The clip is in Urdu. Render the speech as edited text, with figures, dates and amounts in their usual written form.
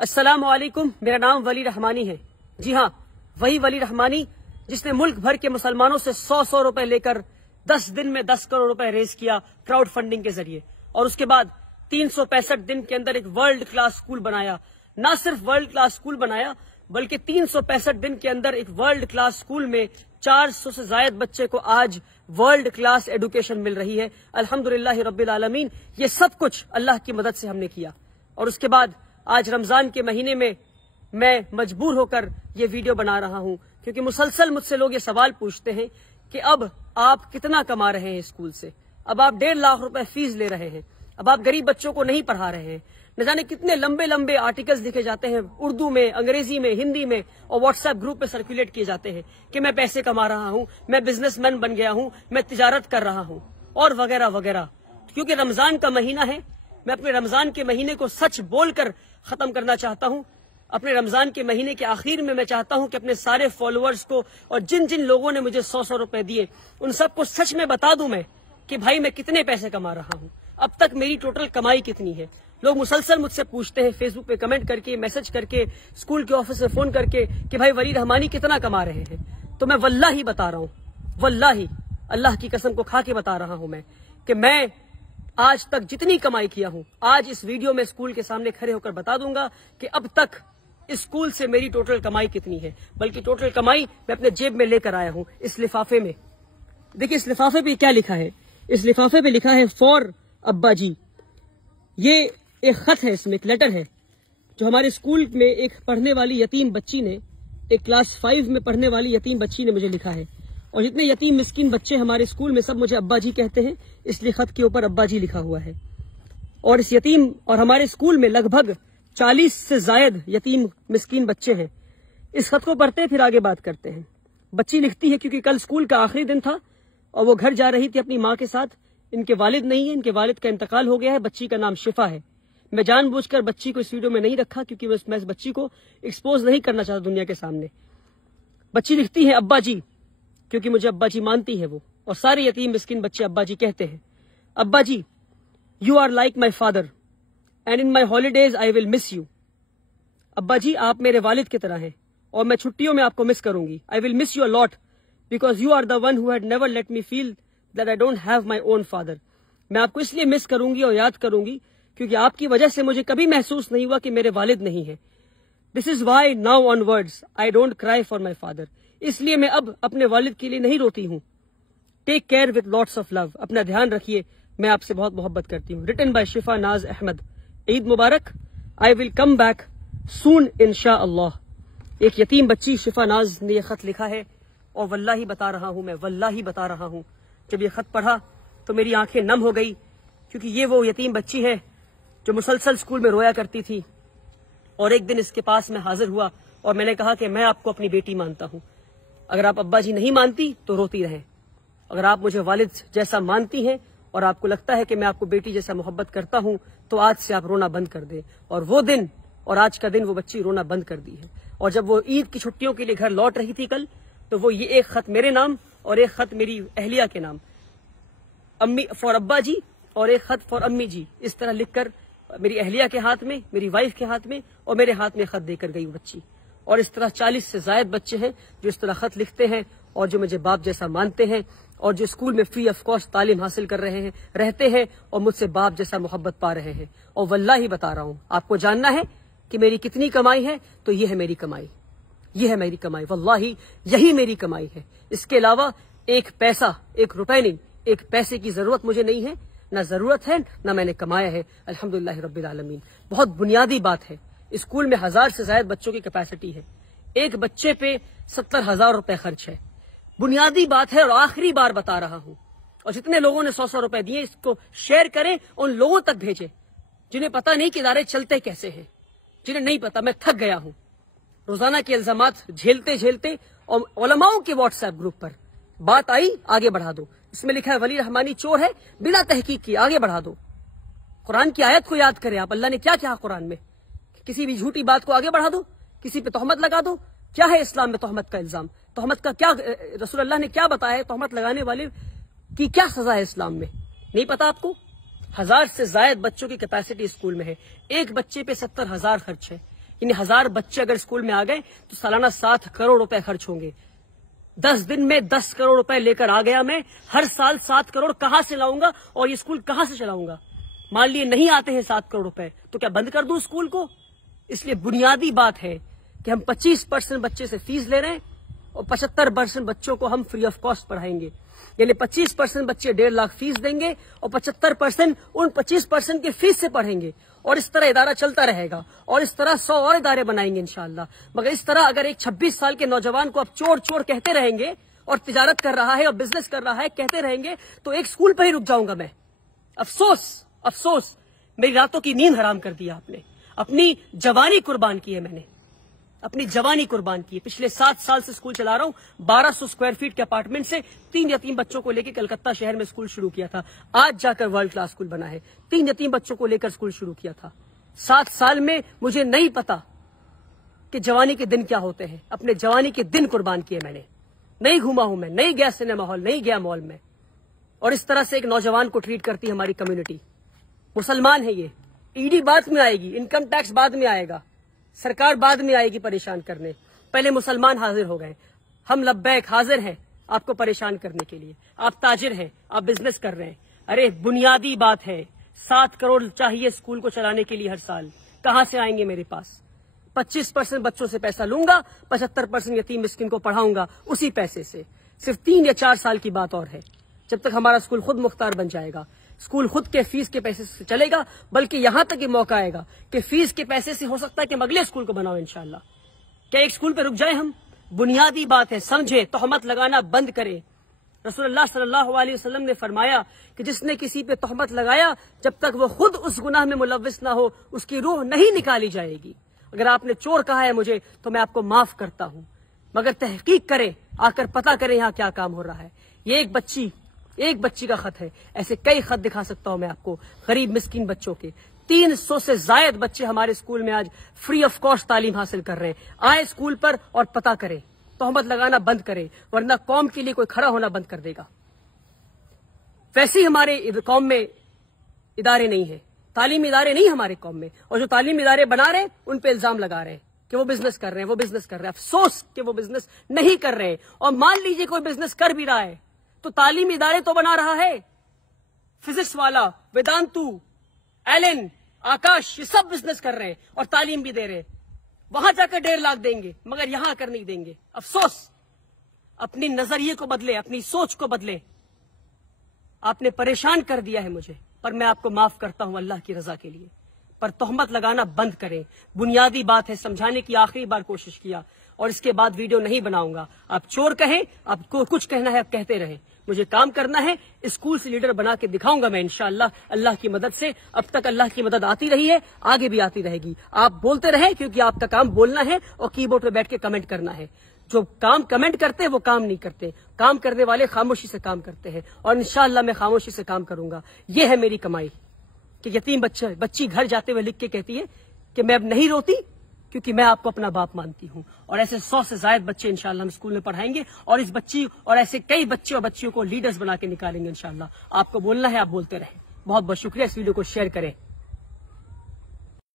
السلام علیکم، میرا نام ولی رحمانی ہے۔ جی ہاں، وہی ولی رحمانی جس نے ملک بھر کے مسلمانوں سے 100 روپے لے کر 10 دن میں 10 کروڑ روپے ریز کیا کراؤڈ فنڈنگ کے ذریعے، اور اس کے بعد 365 دن کے اندر ایک ورلڈ کلاس اسکول بنایا۔ نہ صرف ورلڈ کلاس اسکول بنایا بلکہ 365 دن کے اندر ایک ورلڈ کلاس اسکول میں 400 سے زائد بچے کو آج ورلڈ کلاس ایڈوکیشن مل رہی ہے۔ الحمدللہ رب العالمین، یہ سب کچھ اللہ کی مدد سے ہم نے کیا۔ اور اس کے بعد آج رمضان کے مہینے میں مجبور ہو کر یہ ویڈیو بنا رہا ہوں، کیونکہ مسلسل مجھ سے لوگ یہ سوال پوچھتے ہیں کہ اب آپ کتنا کما رہے ہیں اسکول سے، اب آپ 1.5 لاکھ روپے فیس لے رہے ہیں، اب آپ غریب بچوں کو نہیں پڑھا رہے ہیں۔ نہ جانے کتنے لمبے لمبے آرٹیکلز لکھے جاتے ہیں اردو میں، انگریزی میں، ہندی میں، اور واٹس ایپ گروپ پہ سرکولیٹ کیے جاتے ہیں کہ میں پیسے کما رہا ہوں، میں بزنس مین بن گیا ہوں، میں تجارت کر رہا ہوں، اور وغیرہ وغیرہ۔ کیونکہ رمضان کا مہینہ ہے، میں اپنے رمضان کے مہینے کو سچ بول کر ختم کرنا چاہتا ہوں۔ اپنے رمضان کے مہینے کے آخر میں چاہتا ہوں کہ اپنے سارے فالوورز کو اور جن جن لوگوں نے مجھے 100 روپے دیے ان سب کو سچ میں بتا دوں میں کہ بھائی میں کتنے پیسے کما رہا ہوں، اب تک میری ٹوٹل کمائی کتنی ہے۔ لوگ مسلسل مجھ سے پوچھتے ہیں فیس بک پہ کمنٹ کر کے، میسج کر کے، اسکول کے آفس میں فون کر کے کہ بھائی ولی رحمانی کتنا کما رہے ہیں۔ تو میں واللہ بتا رہا ہوں، واللہ اللہ کی قسم کو کھا کے بتا رہا ہوں میں کہ میں آج تک جتنی کمائی کیا ہوں، آج اس ویڈیو میں اسکول کے سامنے کھڑے ہو کر بتا دوں گا کہ اب تک اسکول سے میری ٹوٹل کمائی کتنی ہے، بلکہ ٹوٹل کمائی میں اپنے جیب میں لے کر آیا ہوں اس لفافے میں۔ دیکھیں اس لفافے پہ کیا لکھا ہے، اس لفافے پہ لکھا ہے فار ابا جی۔ یہ ایک خط ہے، اس میں ایک لیٹر ہے جو ہمارے اسکول میں ایک پڑھنے والی یتیم بچی نے، ایک کلاس 5 میں پڑھنے والی یتیم بچی نے مجھے لکھا ہے، اور جتنے یتیم مسکین بچے ہمارے اسکول میں سب مجھے ابا جی کہتے ہیں، اس لیے خط کے اوپر ابا جی لکھا ہوا ہے۔ اور اس یتیم اور ہمارے اسکول میں لگ بھگ 40 سے زائد یتیم مسکین بچے ہیں۔ اس خط کو پڑھتے پھر آگے بات کرتے ہیں۔ بچی لکھتی ہے کیونکہ کل اسکول کا آخری دن تھا اور وہ گھر جا رہی تھی اپنی ماں کے ساتھ، ان کے والد نہیں ہیں، ان کے والد کا انتقال ہو گیا ہے، بچی کا نام شفا ہے۔ میں جان بوجھ کر بچی کو اس ویڈیو میں نہیں رکھا کیونکہ میں اس بچی کو ایکسپوز نہیں کرنا چاہتا دنیا کے سامنے۔ بچی لکھتی ہے ابا جی، کیونکہ مجھے ابا جی مانتی ہے وہ، اور سارے یتیم مسکین بچے ابا جی کہتے ہیں۔ ابا جی، you are like my father and in my holidays I will miss you. ابا جی آپ میرے والد کی طرح ہیں اور میں چھٹیوں میں آپ کو مس کروں گی۔ I will miss you a lot because you are the one who had never let me feel that I don't have my own father. میں آپ کو اس لیے مس کروں گی اور یاد کروں گی کیونکہ آپ کی وجہ سے مجھے کبھی محسوس نہیں ہوا کہ میرے والد نہیں ہیں۔ This is why now onwards I don't cry for my father. اس لیے میں اب اپنے والد کے لیے نہیں روتی ہوں۔ Take care with lots of love, اپنا دھیان رکھیے، میں آپ سے بہت محبت کرتی ہوں۔ ریٹن بائی شفا ناز احمد۔ عید مبارک۔ آئی ول کم بیک سون انشاء اللہ۔ ایک یتیم بچی شفا ناز نے یہ خط لکھا ہے، اور واللہ بتا رہا ہوں، میں واللہ بتا رہا ہوں، جب یہ خط پڑھا تو میری آنکھیں نم ہو گئی، کیونکہ یہ وہ یتیم بچی ہے جو مسلسل اسکول میں رویا کرتی تھی۔ اور ایک دن اس کے پاس میں حاضر ہوا اور میں نے کہا کہ میں آپ کو اپنی بیٹی مانتا ہوں، اگر آپ ابا جی نہیں مانتی تو روتی رہیں، اگر آپ مجھے والد جیسا مانتی ہیں اور آپ کو لگتا ہے کہ میں آپ کو بیٹی جیسا محبت کرتا ہوں تو آج سے آپ رونا بند کر دیں۔ اور وہ دن اور آج کا دن وہ بچی رونا بند کر دی ہے۔ اور جب وہ عید کی چھٹیوں کے لیے گھر لوٹ رہی تھی کل، تو وہ یہ ایک خط میرے نام اور ایک خط میری اہلیہ کے نام، امی فار ابا جی اور ایک خط فار امی جی، اس طرح لکھ کر میری اہلیہ کے ہاتھ میں، میری وائف کے ہاتھ میں اور میرے ہاتھ میں خط دے کر گئی وہ بچی۔ اور اس طرح 40 سے زائد بچے ہیں جو اس طرح خط لکھتے ہیں اور جو مجھے باپ جیسا مانتے ہیں اور جو اسکول میں فری آف کاسٹ تعلیم حاصل کر رہے ہیں، رہتے ہیں اور مجھ سے باپ جیسا محبت پا رہے ہیں۔ اور واللہ بتا رہا ہوں، آپ کو جاننا ہے کہ میری کتنی کمائی ہے تو یہ ہے میری کمائی، یہ ہے میری کمائی، واللہ یہی میری کمائی ہے۔ اس کے علاوہ ایک پیسہ، ایک روپے نہیں، ایک پیسے کی ضرورت مجھے نہیں ہے، نہ ضرورت ہے نہ میں نے کمایا ہے، الحمدللہ رب العالمین۔ بہت بنیادی بات ہے، اسکول میں 1000 سے زائد بچوں کی کیپیسٹی ہے، ایک بچے پہ 70,000 روپے خرچ ہے، بنیادی بات ہے۔ اور آخری بار بتا رہا ہوں، اور جتنے لوگوں نے 100 روپے دیے اس کو شیئر کریں، ان لوگوں تک بھیجیں جنہیں پتہ نہیں کہ ادارے چلتے کیسے ہیں، جنہیں نہیں پتا۔ میں تھک گیا ہوں روزانہ کے الزامات جھیلتے جھیلتے، اور علماؤں کے واٹس ایپ گروپ پر بات آئی آگے بڑھا دو، اس میں لکھا ہے ولی رحمانی چور ہے، بنا تحقیق کی آگے بڑھا دو۔ قرآن کی آیت کو یاد کریں آپ، اللہ نے کیا کہا قرآن میں، کسی بھی جھوٹی بات کو آگے بڑھا دو، کسی پہ تہمت لگا دو۔ کیا ہے اسلام میں تہمت کا الزام؟ تہمت کا کیا رسول اللہ نے کیا بتایا ہے؟ تہمت لگانے والے کی کیا سزا ہے اسلام میں؟ نہیں پتا آپ کو؟ 1000 سے زائد بچوں کی کیپیسٹی اسکول میں ہے، ایک بچے پہ 70,000 خرچ ہے، یعنی 1000 بچے اگر اسکول میں آ گئے تو سالانہ 7 کروڑ روپے خرچ ہوں گے. 10 دن میں 10 کروڑ روپے لے کر آ گیا میں. ہر سال 7 کروڑ کہاں سے لاؤں گا اور یہ اسکول کہاں سے چلاؤں گا؟ مان لیے نہیں آتے ہیں 7 کروڑ روپے تو کیا بند کر دوں اسکول کو؟ اس لیے بنیادی بات ہے کہ ہم 25% بچے سے فیس لے رہے ہیں اور 75% بچوں کو ہم فری آف کاسٹ پڑھائیں گے. یعنی 25% بچے 1.5 لاکھ فیس دیں گے اور 75% ان 25% کے فیس سے پڑھیں گے. اور اس طرح ادارہ چلتا رہے گا اور اس طرح 100 اور ادارے بنائیں گے انشاءاللہ. مگر اس طرح اگر ایک 26 سال کے نوجوان کو آپ چور چور کہتے رہیں گے اور تجارت کر رہا ہے اور بزنس کر رہا ہے کہتے رہیں گے تو ایک اسکول پہ ہی رک جاؤں گا میں. افسوس افسوس میری راتوں کی نیند حرام کر دیا آپ نے. اپنی جوانی قربان کی ہے میں نے, اپنی جوانی قربان کی ہے. پچھلے 7 سال سے اسکول چلا رہا ہوں. 1200 اسکوائر فیٹ کے اپارٹمنٹ سے 3 یتیم بچوں کو لے کے کلکتہ شہر میں اسکول شروع کیا تھا. آج جا کر ورلڈ کلاس اسکول بنا ہے. 3 یتیم بچوں کو لے کر اسکول شروع کیا تھا. 7 سال میں مجھے نہیں پتا کہ جوانی کے دن کیا ہوتے ہیں. اپنے جوانی کے دن قربان کیے میں نے. نہیں گھوما ہوں میں, نہیں گیا سنیما ہال, نہیں گیا مال میں. اور اس طرح سے ایک نوجوان کو ٹریٹ کرتی ہے ہماری کمیونٹی. مسلمان ہے یہ. ایڈی بعد میں آئے گی, انکم ٹیکس بعد میں آئے گا, سرکار بعد میں آئے گی پریشان کرنے. پہلے مسلمان حاضر ہو گئے. ہم لبیک حاضر ہیں آپ کو پریشان کرنے کے لیے. آپ تاجر ہیں, آپ بزنس کر رہے ہیں. ارے بنیادی بات ہے 7 کروڑ چاہیے اسکول کو چلانے کے لیے ہر سال. کہاں سے آئیں گے میرے پاس؟ 25% بچوں سے پیسہ لوں گا, 75% یتیم مسکین کو پڑھاؤں گا اسی پیسے سے. صرف 3 یا 4 سال کی بات اور ہے جب تک ہمارا اسکول خود مختار بن جائے گا. اسکول خود کے فیس کے پیسے سے چلے گا, بلکہ یہاں تک یہ موقع آئے گا کہ فیس کے پیسے سے ہو سکتا ہے کہ ہم اگلے اسکول کو بناؤ انشاءاللہ. کیا ایک اسکول پہ رک جائیں ہم؟ بنیادی بات ہے سمجھے, تہمت لگانا بند کرے. رسول اللہ صلی اللہ علیہ وسلم نے فرمایا کہ جس نے کسی پہ تہمت لگایا جب تک وہ خود اس گناہ میں ملوث نہ ہو اس کی روح نہیں نکالی جائے گی. اگر آپ نے چور کہا ہے مجھے تو میں آپ کو معاف کرتا ہوں, مگر تحقیق کریں, آ کر پتہ کریں یہاں کیا کام ہو رہا ہے. یہ ایک بچی کا خط ہے. ایسے کئی خط دکھا سکتا ہوں میں آپ کو غریب مسکین بچوں کے. 300 سے زائد بچے ہمارے اسکول میں آج فری آف کاسٹ تعلیم حاصل کر رہے ہیں. آئے اسکول پر اور پتہ کریں, تہمت لگانا بند کریں, ورنہ قوم کے لیے کوئی کھڑا ہونا بند کر دے گا. ویسے ہی ہمارے قوم میں ادارے نہیں ہیں, تعلیمی ادارے نہیں ہمارے قوم میں, اور جو تعلیمی ادارے بنا رہے ہیں ان پہ الزام لگا رہے ہیں کہ وہ بزنس کر رہے ہیں, وہ بزنس کر رہے ہیں. افسوس کہ وہ بزنس نہیں کر رہے ہیں. اور مان لیجئے کوئی بزنس کر بھی رہا ہے تو تعلیمی ادارے تو بنا رہا ہے. فزکس والا, ویدانتو, ایلن, آکاش, یہ سب بزنس کر رہے ہیں اور تعلیم بھی دے رہے ہیں. وہاں جا کر 1.5 لاکھ دیں گے مگر یہاں کر نہیں دیں گے. افسوس. اپنی نظریے کو بدلے, اپنی سوچ کو بدلے. آپ نے پریشان کر دیا ہے مجھے, پر میں آپ کو معاف کرتا ہوں اللہ کی رضا کے لیے. پر تہمت لگانا بند کریں. بنیادی بات ہے سمجھانے کی آخری بار کوشش کیا, اور اس کے بعد ویڈیو نہیں بناؤں گا. آپ چور کہیں, آپ کو کچھ کہنا ہے آپ کہتے رہیں. مجھے کام کرنا ہے, اسکول سے لیڈر بنا کے دکھاؤں گا میں انشاءاللہ اللہ کی مدد سے. اب تک اللہ کی مدد آتی رہی ہے, آگے بھی آتی رہے گی. آپ بولتے رہیں کیونکہ آپ کا کام بولنا ہے اور کی بورڈ پہ بیٹھ کے کمنٹ کرنا ہے. جو کام کمنٹ کرتے ہیں وہ کام نہیں کرتے. کام کرنے والے خاموشی سے کام کرتے ہیں, اور انشاءاللہ میں خاموشی سے کام کروں گا. یہ ہے میری کمائی. کہ یتیم بچی گھر جاتے ہوئے لکھ کے کہتی ہے کہ میں اب نہیں روتی کیونکہ میں آپ کو اپنا باپ مانتی ہوں. اور ایسے 100 سے زائد بچے انشاءاللہ ہم اسکول میں پڑھائیں گے, اور اس بچی اور ایسے کئی بچے اور بچیوں کو لیڈرز بنا کے نکالیں گے انشاءاللہ. آپ کو بولنا ہے, آپ بولتے رہیں. بہت بہت شکریہ. اس ویڈیو کو شیئر کریں.